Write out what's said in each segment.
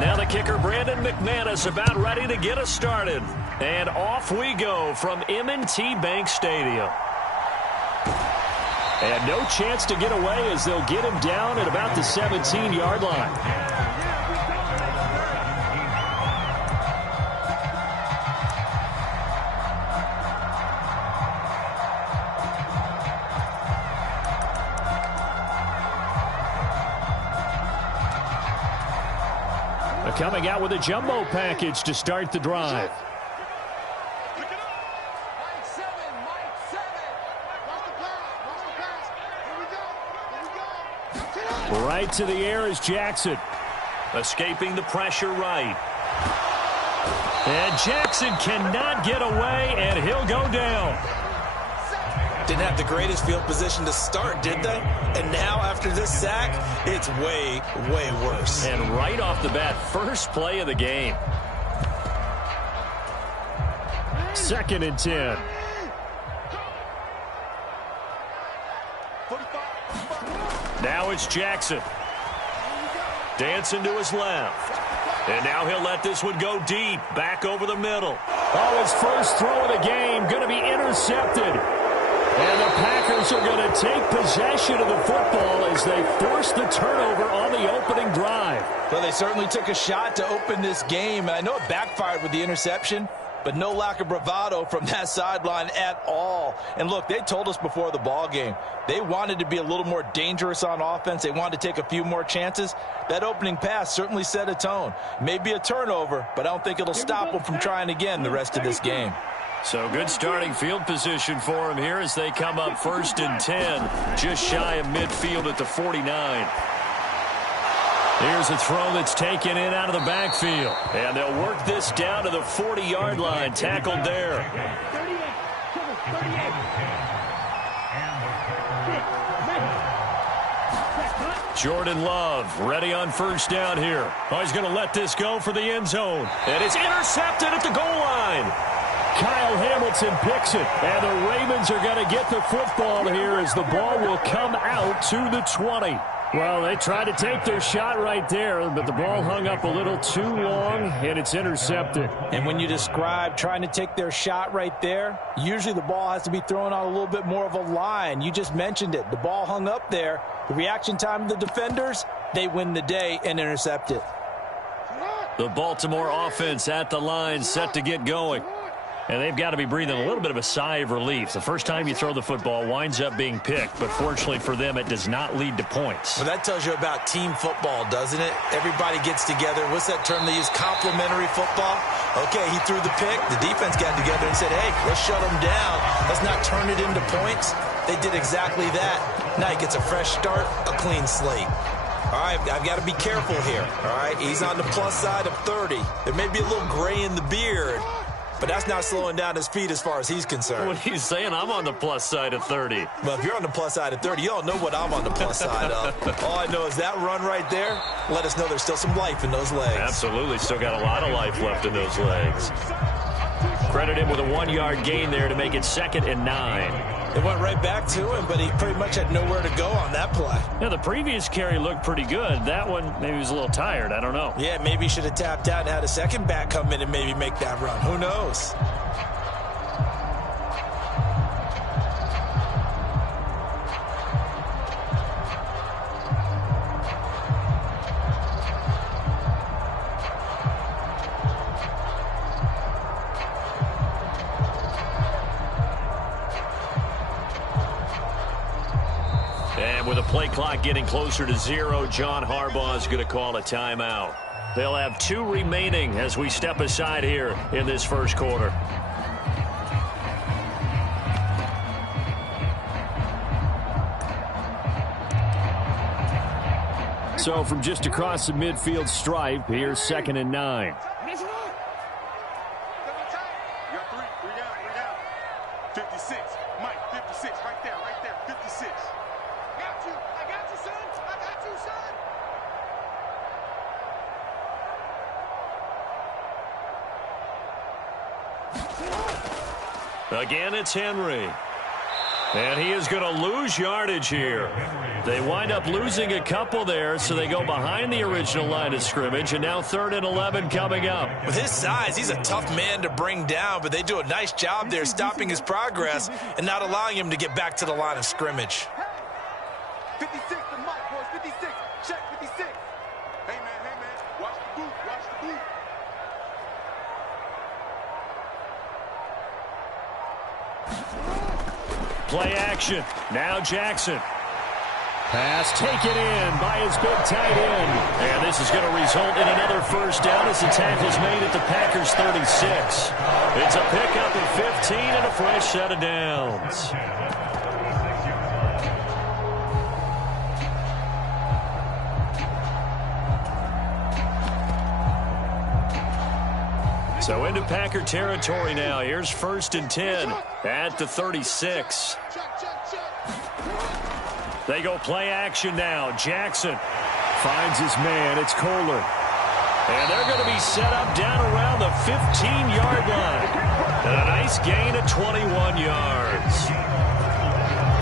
Now the kicker, Brandon McManus, about ready to get us started. And off we go from M&T Bank Stadium. And no chance to get away as they'll get him down at about the 17-yard line. Coming out with a jumbo package to start the drive. Right to the air is Jackson. Escaping the pressure right. And Jackson cannot get away, and he'll go down. Didn't have the greatest field position to start, did they? And now after this sack, it's way, way worse. And right off the bat, first play of the game. 2nd and 10. Now it's Jackson. Dancing to his left. And now he'll let this one go deep, back over the middle. Oh, his first throw of the game going to be intercepted. And the Packers are going to take possession of the football as they force the turnover on the opening drive. Well, they certainly took a shot to open this game, and I know it backfired with the interception, but no lack of bravado from that sideline at all. And look, they told us before the ball game, they wanted to be a little more dangerous on offense. They wanted to take a few more chances. That opening pass certainly set a tone. Maybe a turnover, but I don't think it'll stop them from trying again the rest of this game. So good starting field position for him here as they come up 1st and 10, just shy of midfield at the 49. Here's a throw that's taken in out of the backfield. And they'll work this down to the 40-yard line, tackled there. Jordan Love ready on 1st down here. Oh, he's going to let this go for the end zone. And it's intercepted at the goal line. Kyle Hamilton picks it, and the Ravens are going to get the football here as the ball will come out to the 20. Well, they tried to take their shot right there, but the ball hung up a little too long, and it's intercepted. And when you describe trying to take their shot right there, usually the ball has to be thrown on a little bit more of a line. You just mentioned it. The ball hung up there. The reaction time of the defenders, they win the day and intercept it. The Baltimore offense at the line, set to get going. And they've got to be breathing a little bit of a sigh of relief. The first time you throw the football winds up being picked, but fortunately for them, it does not lead to points. Well, that tells you about team football, doesn't it? Everybody gets together. What's that term they use? Complementary football. Okay, he threw the pick. The defense got together and said, hey, let's shut him down. Let's not turn it into points. They did exactly that. Now he gets a fresh start, a clean slate. All right, I've got to be careful here. All right, he's on the plus side of 30. There may be a little gray in the beard, but that's not slowing down his feet as far as he's concerned. What are you saying? I'm on the plus side of 30. Well, if you're on the plus side of 30, you don't know what I'm on the plus side of. All I know is that run right there let us know there's still some life in those legs. Absolutely. Still got a lot of life left in those legs. Credit him with a 1-yard gain there to make it 2nd and 9. It went right back to him, but he pretty much had nowhere to go on that play. Yeah, the previous carry looked pretty good. That one, maybe he was a little tired. I don't know. Yeah, maybe he should have tapped out and had a second back come in and maybe make that run. Who knows? And with the play clock getting closer to 0, John Harbaugh is going to call a timeout. They'll have 2 remaining as we step aside here in this first quarter. So from just across the midfield stripe, here's 2nd and 9. Again, it's Henry. And he is going to lose yardage here. They wind up losing a couple there, so they go behind the original line of scrimmage, and now 3rd and 11 coming up. With his size, he's a tough man to bring down, but they do a nice job there stopping his progress and not allowing him to get back to the line of scrimmage. 56, the mic, boys, 56. Check 56. Hey, man, watch the boot, watch the boot. Play action. Now Jackson. Pass taken in by his big tight end. And this is going to result in another first down as the tackle's made at the Packers' 36. It's a pickup of 15 and a fresh set of downs. So into Packer territory now. Here's 1st and 10 at the 36. They go play action now. Jackson finds his man. It's Kohler. And they're going to be set up down around the 15-yard line. And a nice gain of 21 yards.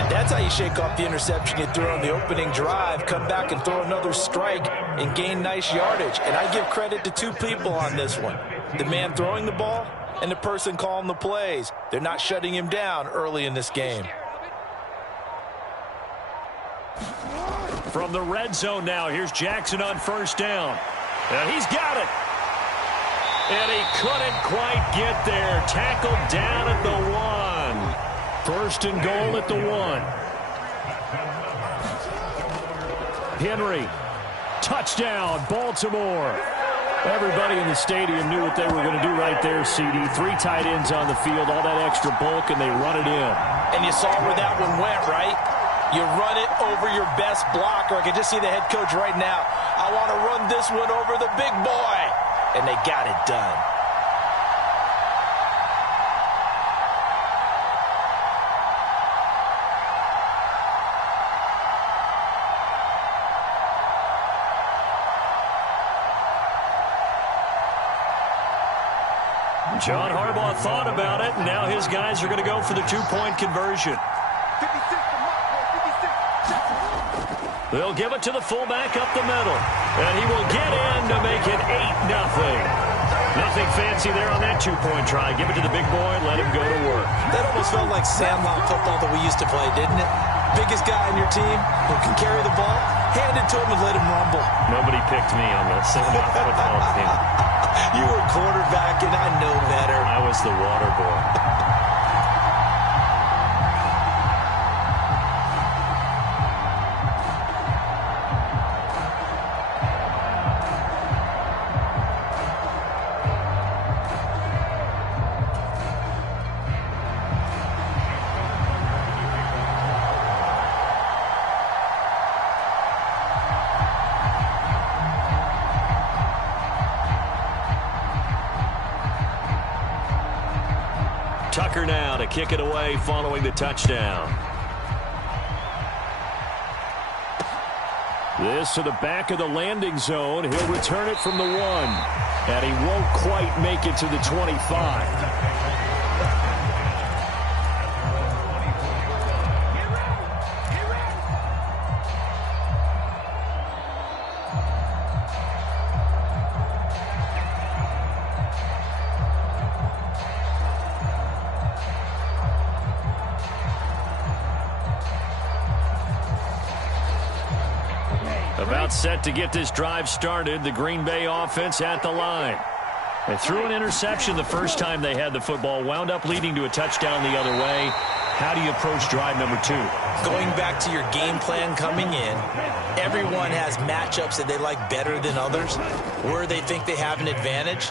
That's how you shake off the interception you threw on the opening drive, come back and throw another strike and gain nice yardage. And I give credit to 2 people on this one. The man throwing the ball and the person calling the plays. They're not shutting him down early in this game. From the red zone now, here's Jackson on 1st down. And he's got it. And he couldn't quite get there. Tackled down at the 1. 1st and goal at the 1. Henry. Touchdown, Baltimore. Everybody in the stadium knew what they were going to do right there, CD. 3 tight ends on the field, all that extra bulk, and they run it in. And you saw where that one went, right? You run it over your best blocker. I can just see the head coach right now. I want to run this one over the big boy. And they got it done. John Harbaugh thought about it, and now his guys are going to go for the 2-point conversion. 56, the mic, boys, 56. They'll give it to the fullback up the middle, and he will get in to make it 8-0. Nothing fancy there on that 2-point try. Give it to the big boy, let him go to work. That almost felt like sandlot football that we used to play, didn't it? Biggest guy on your team who can carry the ball, hand it to him and let him rumble. Nobody picked me on the sandlot football team. You were quarterback, and I know better. I was the water boy. Tucker now to kick it away following the touchdown. This to the back of the landing zone. He'll return it from the 1. And he won't quite make it to the 25. About set to get this drive started. The Green Bay offense at the line. They threw an interception the first time they had the football. Wound up leading to a touchdown the other way. How do you approach drive number 2? Going back to your game plan coming in, everyone has matchups that they like better than others. Where they think they have an advantage,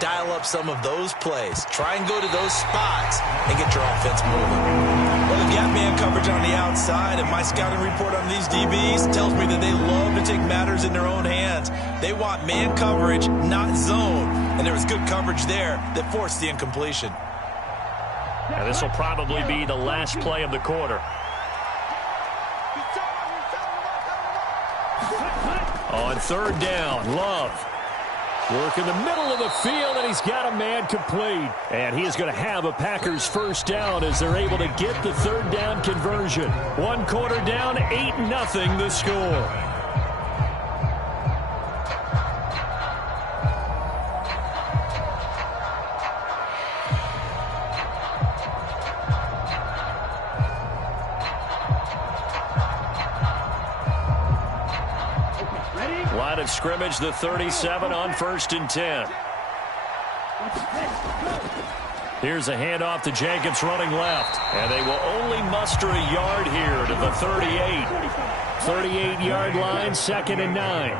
dial up some of those plays. Try and go to those spots and get your offense moving. Well, they've got man coverage on the outside, and my scouting report on these DBs tells me that they love to take matters in their own hands. They want man coverage, not zone, and there was good coverage there that forced the incompletion. Now this will probably be the last play of the quarter. On 3rd down, Love. Work in the middle of the field, and he's got a man complete. And he is going to have a Packers first down as they're able to get the third down conversion. 1 quarter down, 8-0 the score. Line of scrimmage, the 37 on 1st and 10. Here's a handoff to Jacobs running left. And they will only muster a yard here to the 38. 38-yard line, 2nd and 9.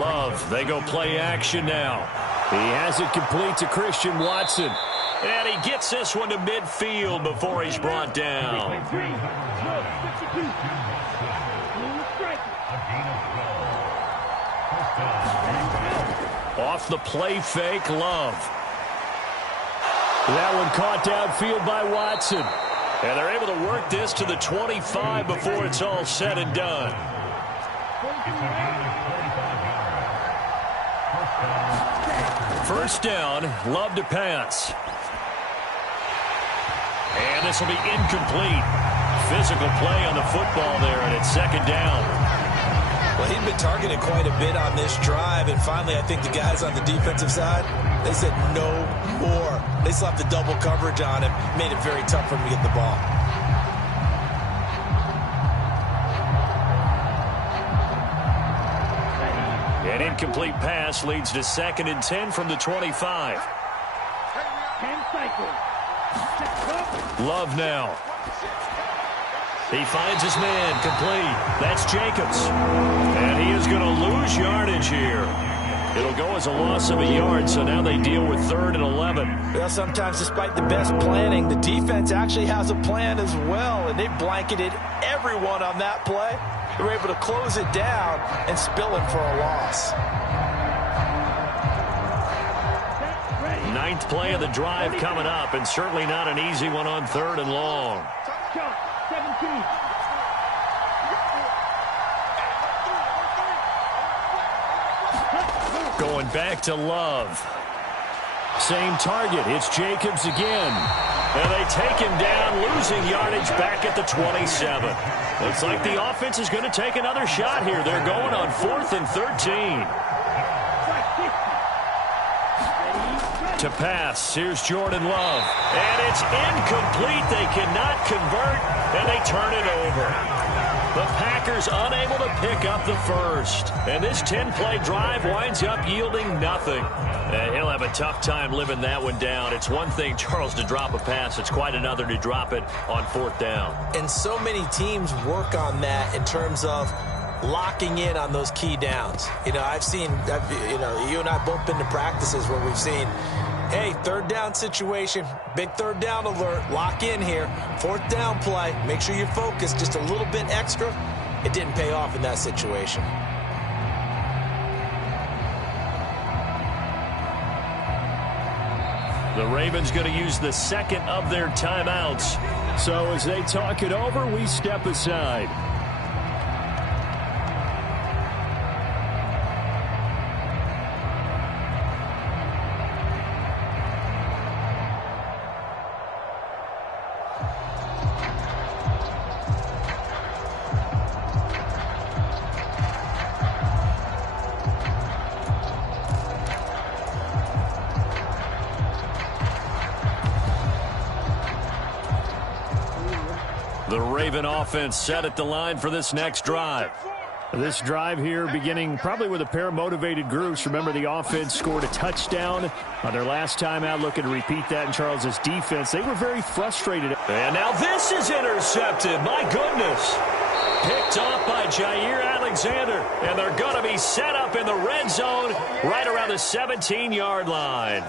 Love, they go play action now. He has it complete to Christian Watson. And he gets this one to midfield before he's brought down. Off the play fake, Love. That one caught downfield by Watson. And they're able to work this to the 25 before it's all said and done. First down, Love to pass. And this will be incomplete. Physical play on the football there, and it's 2nd down. Well, he'd been targeted quite a bit on this drive, and finally I think the guys on the defensive side, they said no more. They slapped the double coverage on him, made it very tough for him to get the ball. An incomplete pass leads to 2nd and 10 from the 25. Love now. He finds his man complete. That's Jacobs. And he is going to lose yardage here. It'll go as a loss of a yard, so now they deal with 3rd and 11. Well, sometimes despite the best planning, the defense actually has a plan as well, and they blanketed everyone on that play. They were able to close it down and spill him for a loss. 9th play of the drive coming up, and certainly not an easy one on 3rd and long. Going back to Love. Same target. It's Jacobs again. And they take him down, losing yardage back at the 27. Looks like the offense is going to take another shot here. They're going on 4th and 13. To pass. Here's Jordan Love. And it's incomplete. They cannot convert, and they turn it over. The Packers unable to pick up the first. And this 10-play drive winds up yielding nothing. And he'll have a tough time living that one down. It's one thing, Charles, to drop a pass. It's quite another to drop it on 4th down. And so many teams work on that in terms of locking in on those key downs. You know, you and I both been to practices where we've seen, hey, 3rd down situation, big 3rd down alert, lock in here, 4th down play, make sure you're focused just a little bit extra. It didn't pay off in that situation. The Ravens going to use the 2nd of their timeouts. So as they talk it over, we step aside. The Raven offense set at the line for this next drive. This drive here beginning probably with a pair of motivated groups. Remember, the offense scored a touchdown on their last time out. Looking to repeat that in Charles's defense. They were very frustrated. And now this is intercepted. My goodness. Picked off by Jair Alexander. And they're going to be set up in the red zone right around the 17-yard line.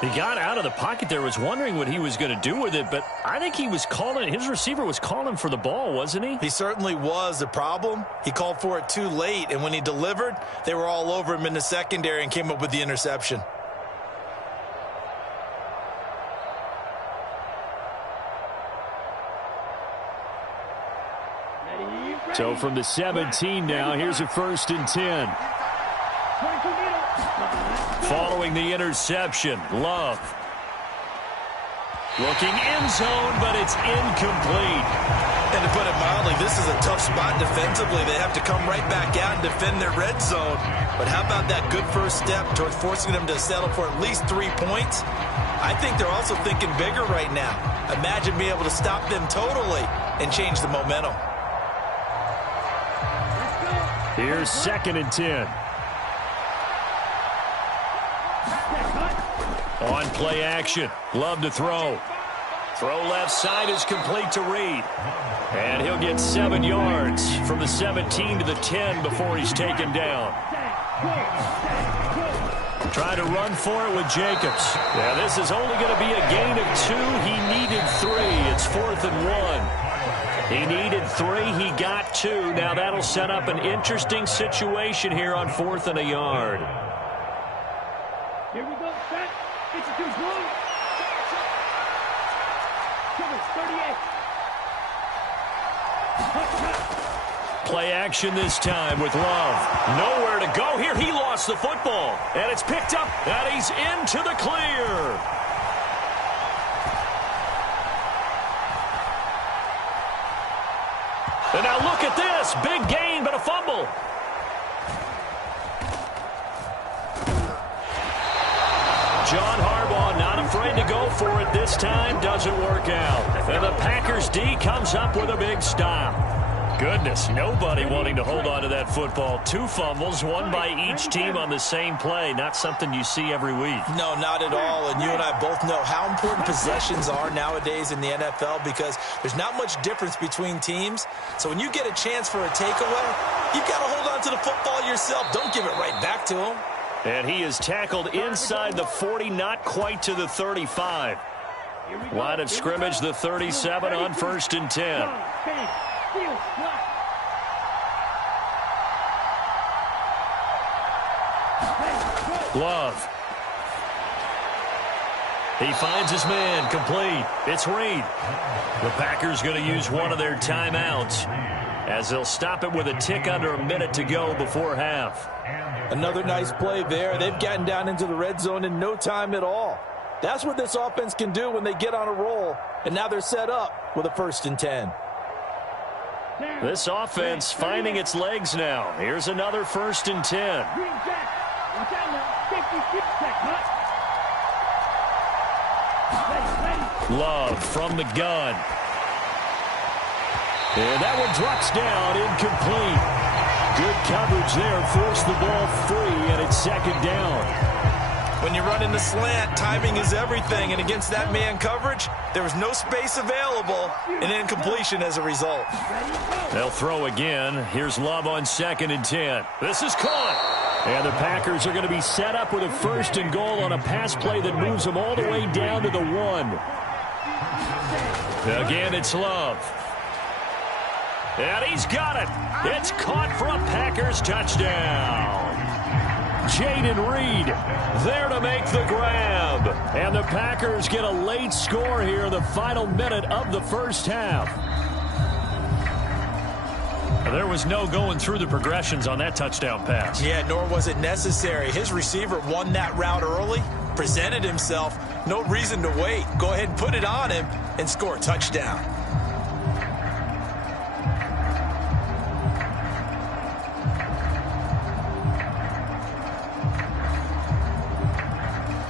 He got out of the pocket there, was wondering what he was going to do with it, but I think he was calling, his receiver was calling for the ball, wasn't he? He certainly was. The problem, he called for it too late, and when he delivered, they were all over him in the secondary and came up with the interception. So from the 17 now, here's a 1st and 10. Following the interception, Love. Looking end zone, but it's incomplete. And to put it mildly, this is a tough spot defensively. They have to come right back out and defend their red zone. But how about that good first step towards forcing them to settle for at least 3 points? I think they're also thinking bigger right now. Imagine being able to stop them totally and change the momentum. Here's 2nd and 10. On play action. Love to throw. Throw left side is complete to Reed. And he'll get 7 yards from the 17 to the 10 before he's taken down. Trying to run for it with Jacobs. Yeah, this is only going to be a gain of 2. He needed 3. It's 4th and 1. He needed 3. He got 2. Now that'll set up an interesting situation here on 4th and a yard. Here we go, set. It's a 2-1. Covers 38. Play action this time with Love. Nowhere to go here. He lost the football. And it's picked up. And he's into the clear. And now look at this. Big gain, but a fumble. John Harbaugh not afraid to go for it this time. Doesn't work out. And the Packers D comes up with a big stop. Goodness, nobody wanting to hold on to that football. 2 fumbles, 1 by each team on the same play. Not something you see every week. No, not at all. And you and I both know how important possessions are nowadays in the NFL because there's not much difference between teams. So when you get a chance for a takeaway, you've got to hold on to the football yourself. Don't give it right back to him. And he is tackled inside the 40, not quite to the 35. Line of scrimmage, the 37 on 1st and 10. Love. He finds his man, complete. It's Reed. The Packers going to use one of their timeouts as they'll stop it with a tick under a minute to go before half. Another nice play there. They've gotten down into the red zone in no time at all. That's what this offense can do when they get on a roll. And now they're set up with a 1st and 10. This offense finding its legs now. Here's another 1st and 10. Love from the gun. And that one drops down, incomplete. Good coverage there, forced the ball free, and it's 2nd down. When you're running the slant, timing is everything, and against that man coverage, there was no space available, and incompletion as a result. They'll throw again. Here's Love on 2nd and 10. This is caught. And the Packers are going to be set up with a 1st and goal on a pass play that moves them all the way down to the 1. Again, it's Love. And he's got it. It's caught for a Packers touchdown. Jaden Reed there to make the grab. And the Packers get a late score here in the final minute of the 1st half. There was no going through the progressions on that touchdown pass. Yeah, nor was it necessary. His receiver won that route early, presented himself. No reason to wait. Go ahead and put it on him and score a touchdown.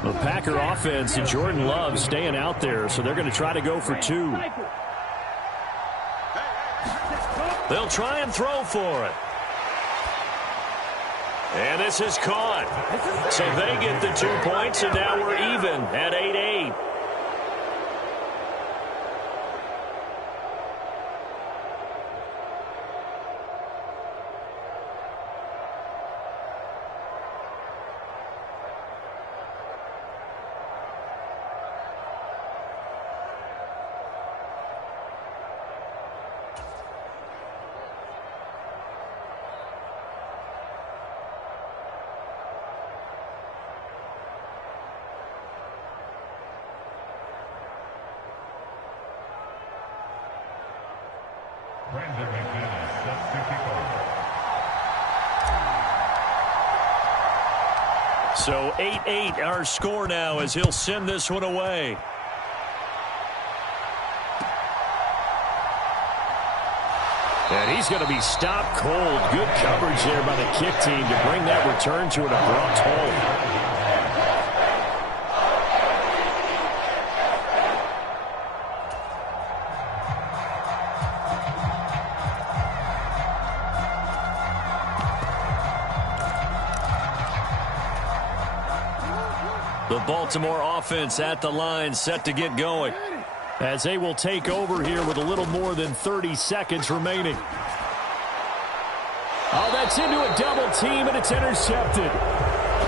The Packer offense and Jordan Love staying out there, so they're going to try to go for 2. They'll try and throw for it. And this is caught. So they get the 2 points, and now we're even at 8-8. So 8-8 our score now as he'll send this one away. And he's going to be stopped cold. Good coverage there by the kick team to bring that return to an abrupt halt. The Baltimore offense at the line set to get going as they will take over here with a little more than 30 seconds remaining. Oh, that's into a double team, and it's intercepted.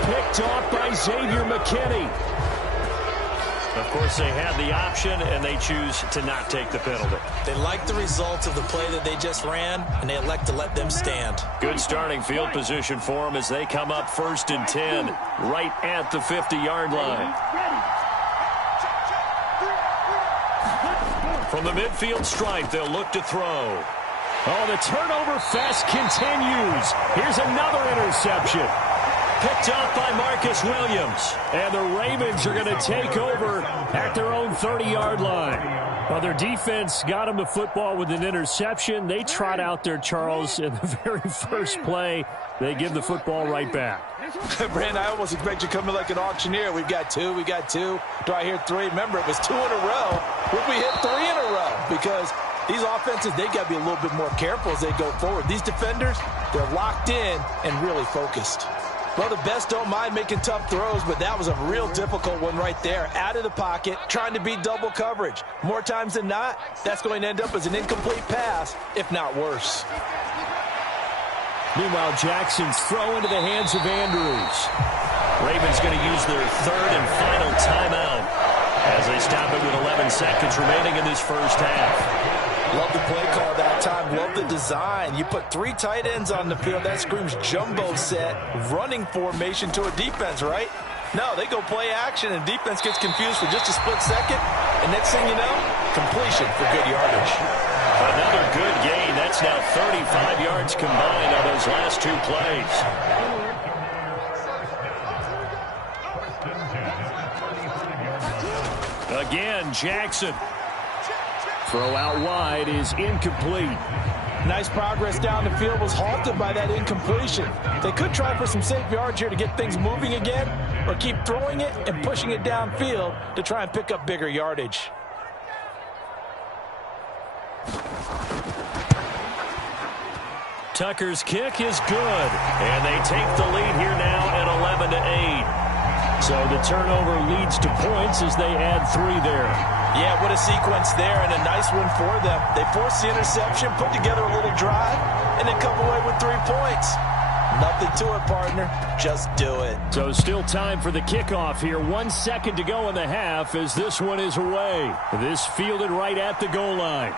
Picked off by Xavier McKinney. Of course, they had the option, and they choose to not take the penalty. They like the results of the play that they just ran, and they elect to let them stand. Good starting field position for them as they come up 1st and 10, right at the 50-yard line. From the midfield stripe, they'll look to throw. Oh, the turnover fest continues. Here's another interception. Picked up by Marcus Williams. And the Ravens are going to take over at their own 30-yard line. Well, their defense got them the football with an interception. They trot out there, Charles, in the very first play. They give the football right back. Brandon, I almost expect you to come in like an auctioneer. We've got two. Do I hear three? Remember, it was 2 in a row. Would we hit 3 in a row? Because these offenses, they got to be a little bit more careful as they go forward. These defenders, they're locked in and really focused. Well, the best don't mind making tough throws, but that was a real difficult one right there. Out of the pocket, trying to beat double coverage. More times than not, that's going to end up as an incomplete pass, if not worse. Meanwhile, Jackson's throw into the hands of Andrews. Ravens going to use their 3rd and final timeout as they stop it with 11 seconds remaining in this first half. Love the play call that time. Love the design. You put 3 tight ends on the field. That screams jumbo set, running formation to a defense, right? No, they go play action, and defense gets confused for just a split second. And next thing you know, completion for good yardage. Another good gain. That's now 35 yards combined on those last 2 plays. Again, Jackson. Throw out wide is incomplete. Nice progress down the field, was halted by that incompletion. They could try for some safe yards here to get things moving again, or keep throwing it and pushing it downfield to try and pick up bigger yardage. Tucker's kick is good, and they take the lead here now at 11-8. So the turnover leads to points as they add 3 there. Yeah, what a sequence there, and a nice one for them. They force the interception, put together a little drive, and then come away with 3 points. Nothing to it, partner. Just do it. So still time for the kickoff here. 1 second to go in the half as this one is away. This fielded right at the goal line.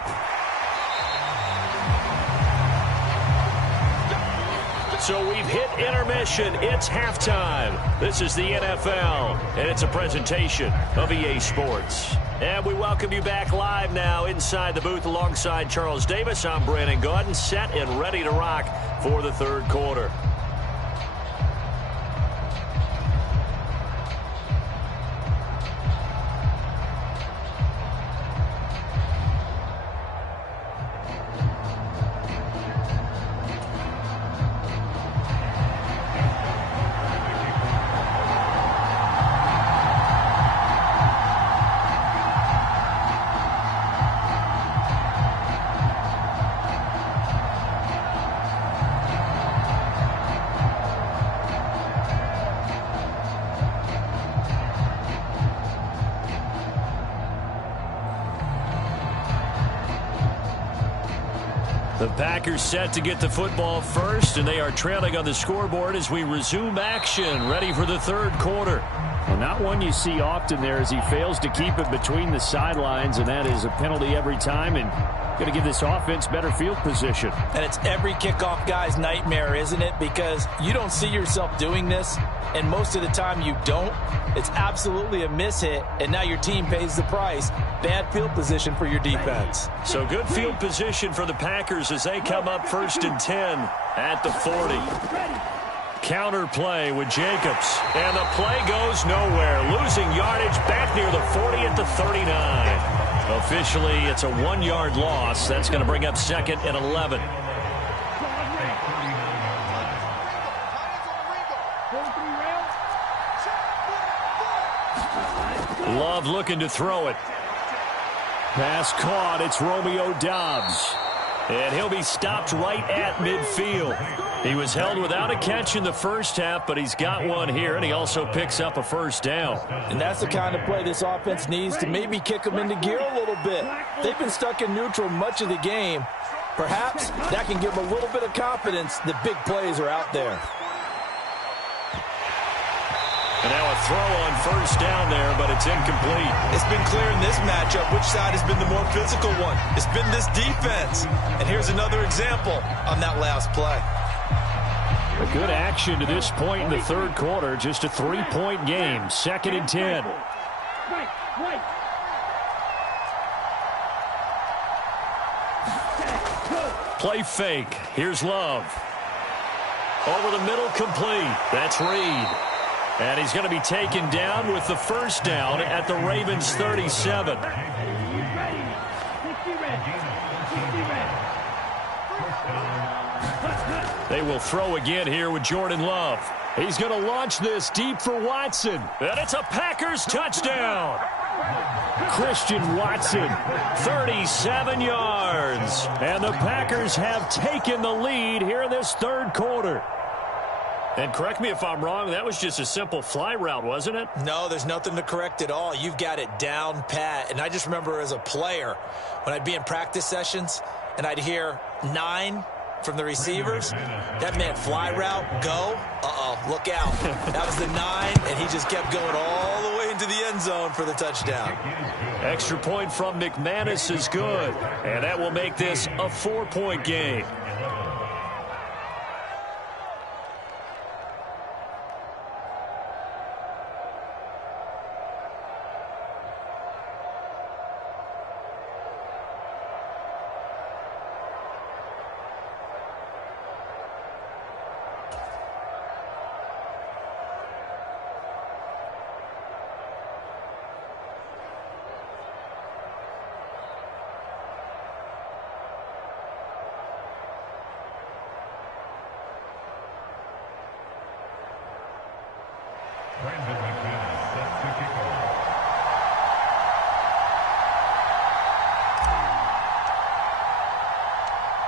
So we've hit intermission. It's halftime. This is the NFL, and it's a presentation of EA Sports. And we welcome you back live now inside the booth alongside Charles Davis. I'm Brandon Gaudin, set and ready to rock for the 3rd quarter. The Packers set to get the football first, and they are trailing on the scoreboard as we resume action, ready for the 3rd quarter. Well, not one you see often there as he fails to keep it between the sidelines, and that is a penalty every time, and going to give this offense better field position. And it's every kickoff guy's nightmare, isn't it? Because you don't see yourself doing this, and most of the time you don't. It's absolutely a mishit, and now your team pays the price. Bad field position for your defense. So good field position for the Packers as they come up 1st and 10 at the 40. Counter play with Jacobs. And the play goes nowhere. Losing yardage back near the 40 at the 39. Officially, it's a 1-yard loss. That's going to bring up second and 11. Love looking to throw it. Pass caught. It's Romeo Doubs. And he'll be stopped right at midfield. He was held without a catch in the first half, but he's got one here, and he also picks up a first down. And that's the kind of play this offense needs to maybe kick them into gear a little bit. They've been stuck in neutral much of the game. Perhaps that can give them a little bit of confidence that big plays are out there. And now a throw on first down there, but it's incomplete. It's been clear in this matchup which side has been the more physical one. It's been this defense. And here's another example on that last play. A good action to this point in the third quarter. Just a 3-point game. Second and 10. Play fake. Here's Love. Over the middle, complete. That's Reed. And he's going to be taken down with the first down at the Ravens' 37. They will throw again here with Jordan Love. He's going to launch this deep for Watson. And it's a Packers touchdown. Christian Watson, 37 yards. And the Packers have taken the lead here in this third quarter. And correct me if I'm wrong, that was just a simple fly route, wasn't it? No, there's nothing to correct at all. You've got it down pat. And I just remember as a player, when I'd be in practice sessions and I'd hear 9 from the receivers, that meant fly route, go. Look out. That was the 9, and he just kept going all the way into the end zone for the touchdown. Extra point from McManus is good, and that will make this a 4-point game.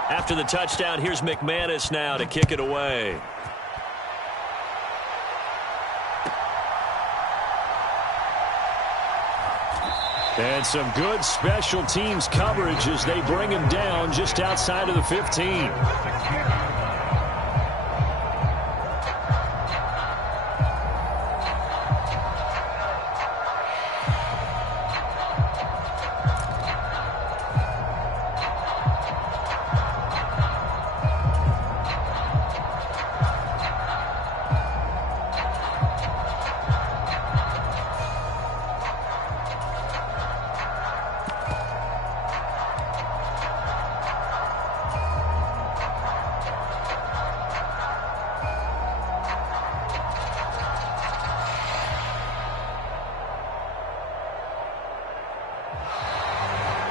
After the touchdown, here's McManus now to kick it away. And some good special teams coverage as they bring him down just outside of the 15.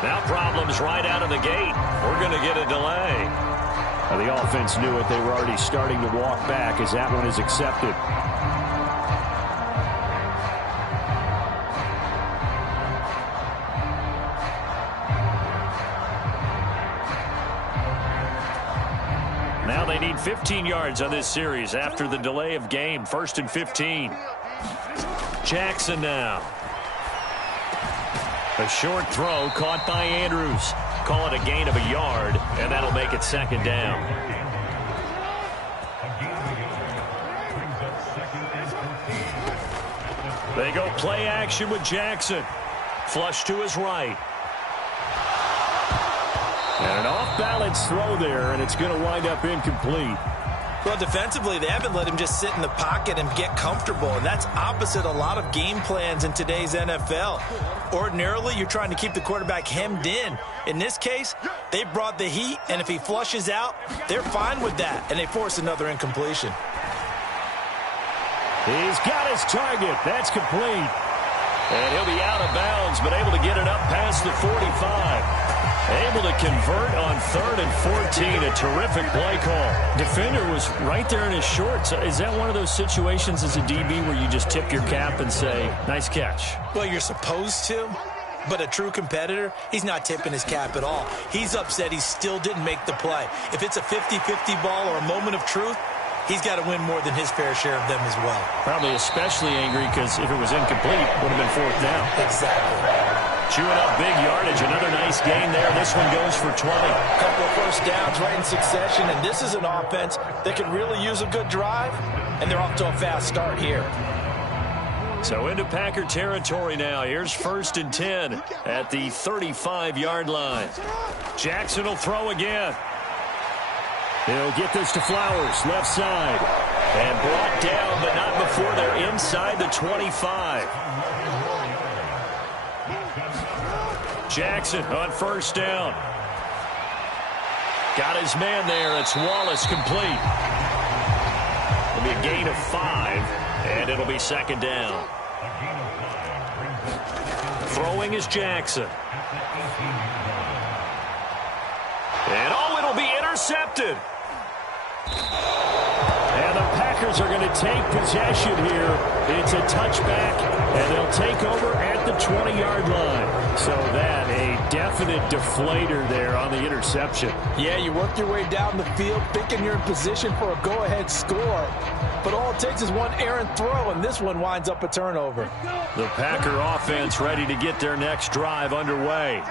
Now problems right out of the gate. We're going to get a delay. Now the offense knew it. They were already starting to walk back as that one is accepted. Now they need 15 yards on this series after the delay of game. 1st and 15. Jackson now. A short throw caught by Andrews. Call it a gain of a yard, and that'll make it 2nd down. They go play action with Jackson. Flush to his right. And an off-balance throw there, and it's going to wind up incomplete. Well, defensively, they haven't let him just sit in the pocket and get comfortable, and that's opposite a lot of game plans in today's NFL. Ordinarily, you're trying to keep the quarterback hemmed in. In this case, they brought the heat, and if he flushes out, they're fine with that, and they force another incompletion. He's got his target. That's complete. And he'll be out of bounds, but able to get it up past the 45. Able to convert on 3rd and 14. A terrific play call. Defender was right there in his shorts. Is that one of those situations as a DB where you just tip your cap and say, nice catch? Well, you're supposed to. But a true competitor, he's not tipping his cap at all. He's upset he still didn't make the play. If it's a 50-50 ball or a moment of truth, he's got to win more than his fair share of them as well. Probably especially angry because if it was incomplete, it would have been 4th down. Exactly. Chewing up big yardage. Another nice gain there. This one goes for 20. A couple of first downs right in succession, and this is an offense that can really use a good drive, and they're off to a fast start here. So into Packer territory now. Here's 1st and 10 at the 35-yard line. Jackson will throw again. He'll get this to Flowers, left side. And brought down, but not before they're inside the 25. Jackson on 1st down. Got his man there. It's Wallace complete. It'll be a gain of 5, and it'll be 2nd down. Throwing is Jackson. And it'll be intercepted. And the Packers are going to take possession here. It's a touchback, and they'll take over at the 20-yard line. So that a definite deflator there on the interception. Yeah, you work your way down the field thinking you're in position for a go-ahead score. But all it takes is one errant throw, and this one winds up a turnover. The Packer offense ready to get their next drive underway.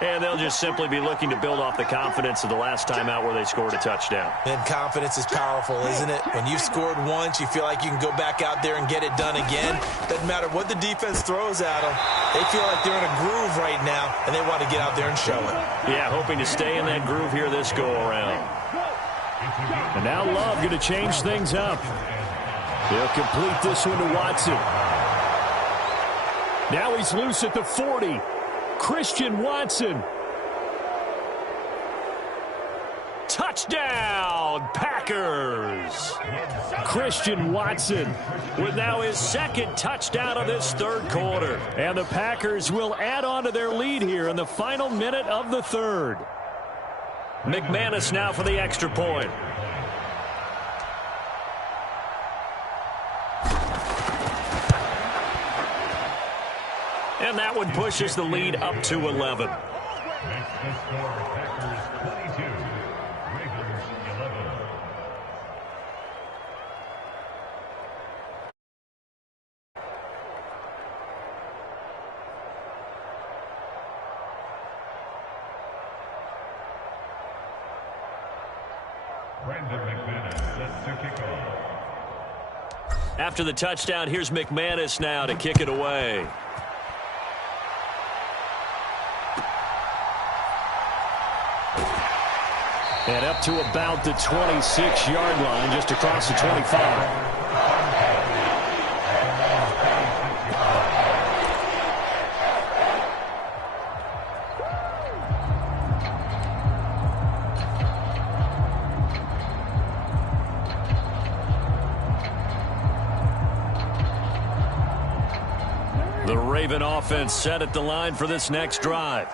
And they'll just simply be looking to build off the confidence of the last time out where they scored a touchdown. And confidence is powerful, isn't it? When you've scored once, you feel like you can go back out there and get it done again. Doesn't matter what the defense throws at them. They feel like they're in a groove right now, and they want to get out there and show it. Yeah, hoping to stay in that groove here this go-around. And now Love going to change things up. He'll complete this one to Watson. Now he's loose at the 40. Christian Watson. Touchdown, Packers. Christian Watson with now his 2nd touchdown of this 3rd quarter. And the Packers will add on to their lead here in the final minute of the 3rd. McManus now for the extra point. And that one pushes the lead up to 11. After the touchdown, here's McManus now to kick it away. And up to about the 26-yard line, just across the 25. The Raven offense set at the line for this next drive.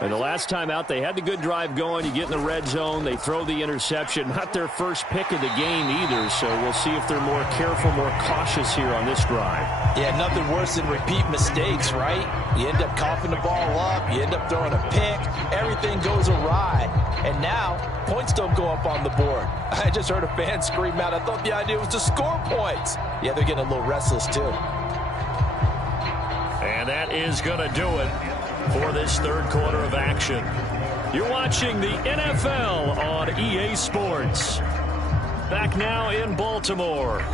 And the last time out, they had the good drive going. You get in the red zone, they throw the interception. Not their first pick of the game either, so we'll see if they're more careful, more cautious here on this drive. Yeah, nothing worse than repeat mistakes, right? You end up coughing the ball up, you end up throwing a pick, everything goes awry. And now, points don't go up on the board. I just heard a fan scream out, I thought the idea was to score points. Yeah, they're getting a little restless too. And that is going to do it for this 3rd quarter of action. You're watching the NFL on EA Sports. Back now in Baltimore.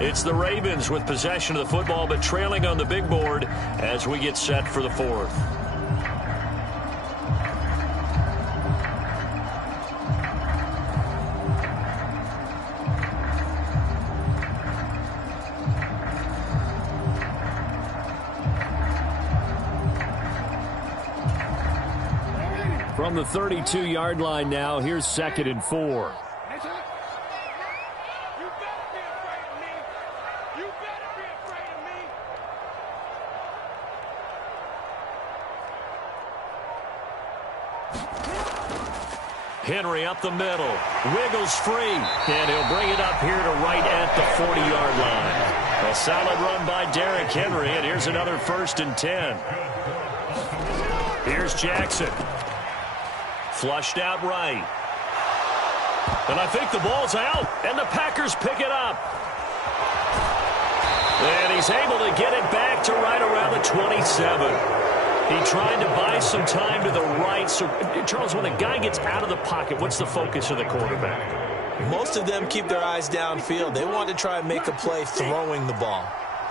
It's the Ravens with possession of the football, but trailing on the big board as we get set for the 4th. From the 32-yard line now, here's 2nd and 4. Henry up the middle. Wiggles free. And he'll bring it up here to right at the 40-yard line. A solid run by Derrick Henry, and here's another 1st and 10. Here's Jackson. Flushed out right. And I think the ball's out, and the Packers pick it up. And he's able to get it back to right around the 27. He tried to buy some time to the right. So, Charles, when a guy gets out of the pocket, what's the focus of the quarterback? Most of them keep their eyes downfield. They want to try and make a play throwing the ball.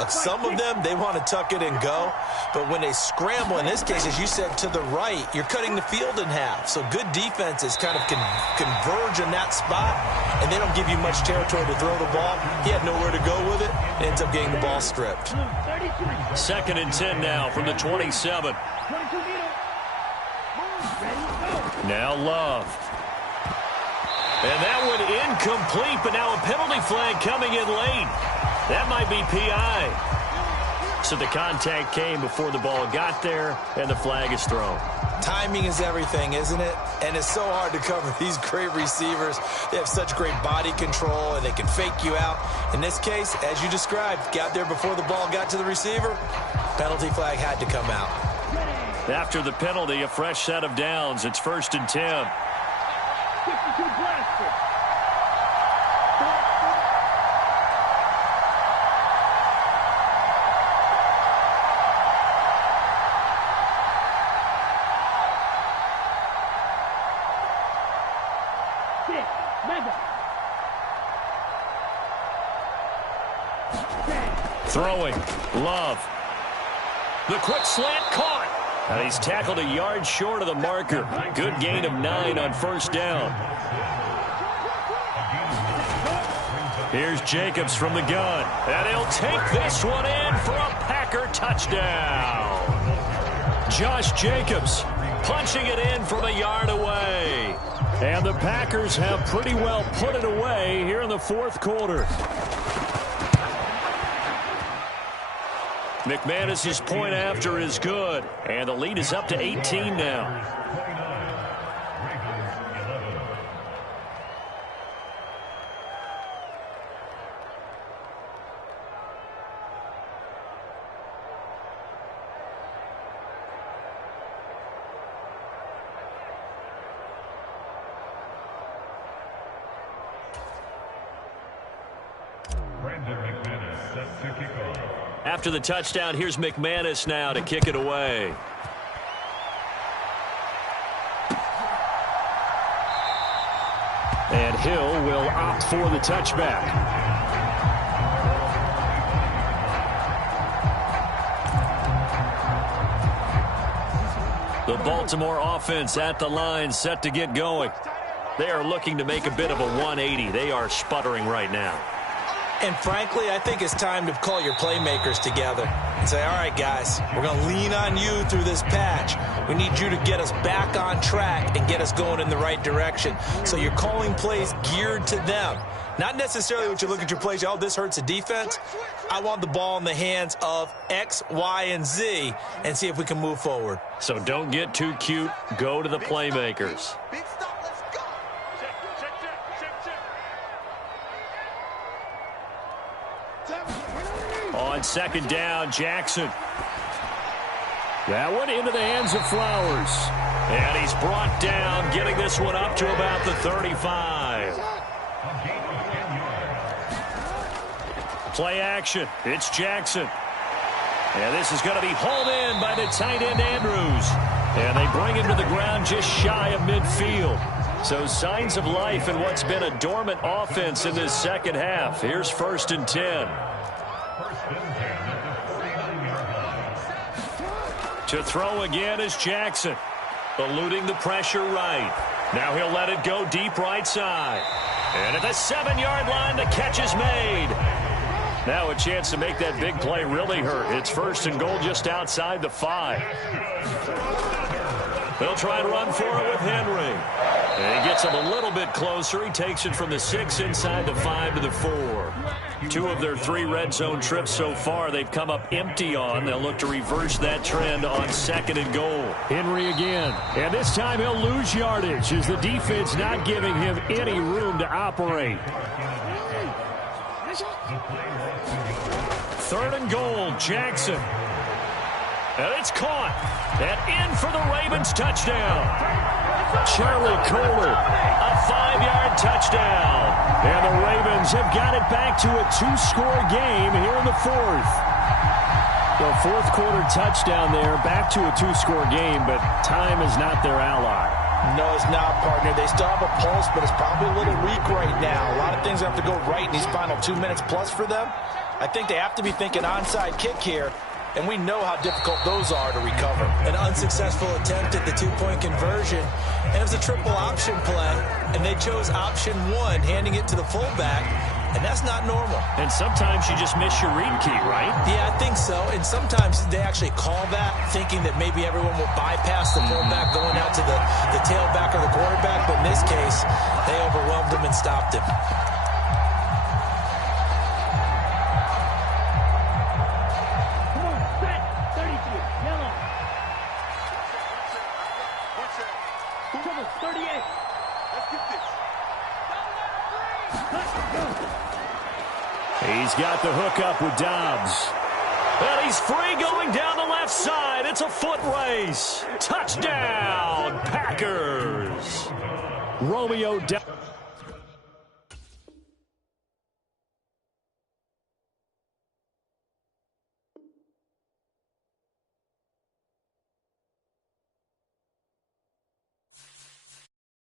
Some of them, they want to tuck it and go. But when they scramble, in this case, as you said, to the right, you're cutting the field in half. So good defenses kind of converge in that spot, and they don't give you much territory to throw the ball. He had nowhere to go with it, and ends up getting the ball stripped. 2nd and 10 now from the 27. Now Love. And that one incomplete, but now a penalty flag coming in late. That might be PI. So the contact came before the ball got there, and the flag is thrown. Timing is everything, isn't it? And it's so hard to cover these great receivers. They have such great body control, and they can fake you out. In this case, as you described, got there before the ball got to the receiver. Penalty flag had to come out. After the penalty, a fresh set of downs. It's 1st and 10. 52 blaster. Throwing. Love. The quick slant caught. And he's tackled a yard short of the marker. Good gain of 9 on 1st down. Here's Jacobs from the gun. And he'll take this one in for a Packer touchdown. Josh Jacobs punching it in from a yard away. And the Packers have pretty well put it away here in the 4th quarter. McManus's point after is good, and the lead is up to 18 now. After the touchdown, here's McManus now to kick it away. And Hill will opt for the touchback. The Baltimore offense at the line, set to get going. They are looking to make a bit of a 180. They are sputtering right now. And frankly, I think it's time to call your playmakers together and say, all right, guys, we're going to lean on you through this patch. We need you to get us back on track and get us going in the right direction. So you're calling plays geared to them. Not necessarily what you look at your plays, oh, this hurts the defense. I want the ball in the hands of X, Y, and Z and see if we can move forward. So don't get too cute. Go to the playmakers. On 2nd down, Jackson. That one into the hands of Flowers. And he's brought down, getting this one up to about the 35. Play action. It's Jackson. And this is going to be hauled in by the tight end, Andrews. And they bring him to the ground just shy of midfield. So signs of life in what's been a dormant offense in this 2nd half. Here's 1st and 10. To throw again is Jackson. Eluding the pressure right. Now he'll let it go deep right side. And at the 7-yard line, the catch is made. Now a chance to make that big play really hurt. It's 1st and goal just outside the 5. They'll try and run for it with Henry. And he gets him a little bit closer. He takes it from the 6 inside the 5 to the 4. 2 of their 3 red zone trips so far they've come up empty on. They'll look to reverse that trend on 2nd and goal. Henry again. And this time he'll lose yardage as the defense not giving him any room to operate. 3rd and goal, Jackson. And it's caught. And in for the Ravens touchdown. Charlie Kohler, a 5-yard touchdown. And the Ravens have got it back to a 2-score game here in the 4th. The 4th quarter touchdown there, back to a 2-score game, but time is not their ally. No, it's not, partner. They still have a pulse, but it's probably a little weak right now. A lot of things have to go right in these final 2 minutes plus for them. I think they have to be thinking onside kick here, and we know how difficult those are to recover. An unsuccessful attempt at the 2-point conversion, and it was a triple option play, and they chose option 1, handing it to the fullback, and that's not normal. And sometimes you just miss your read key, right? Yeah, I think so, and sometimes they actually call that, thinking that maybe everyone will bypass the fullback going out to the tailback or the quarterback, but in this case, they overwhelmed him and stopped him. He's got the hook up with Dobbs. And he's free going down the left side. It's a foot race. Touchdown, Packers. Romeo Dobbs.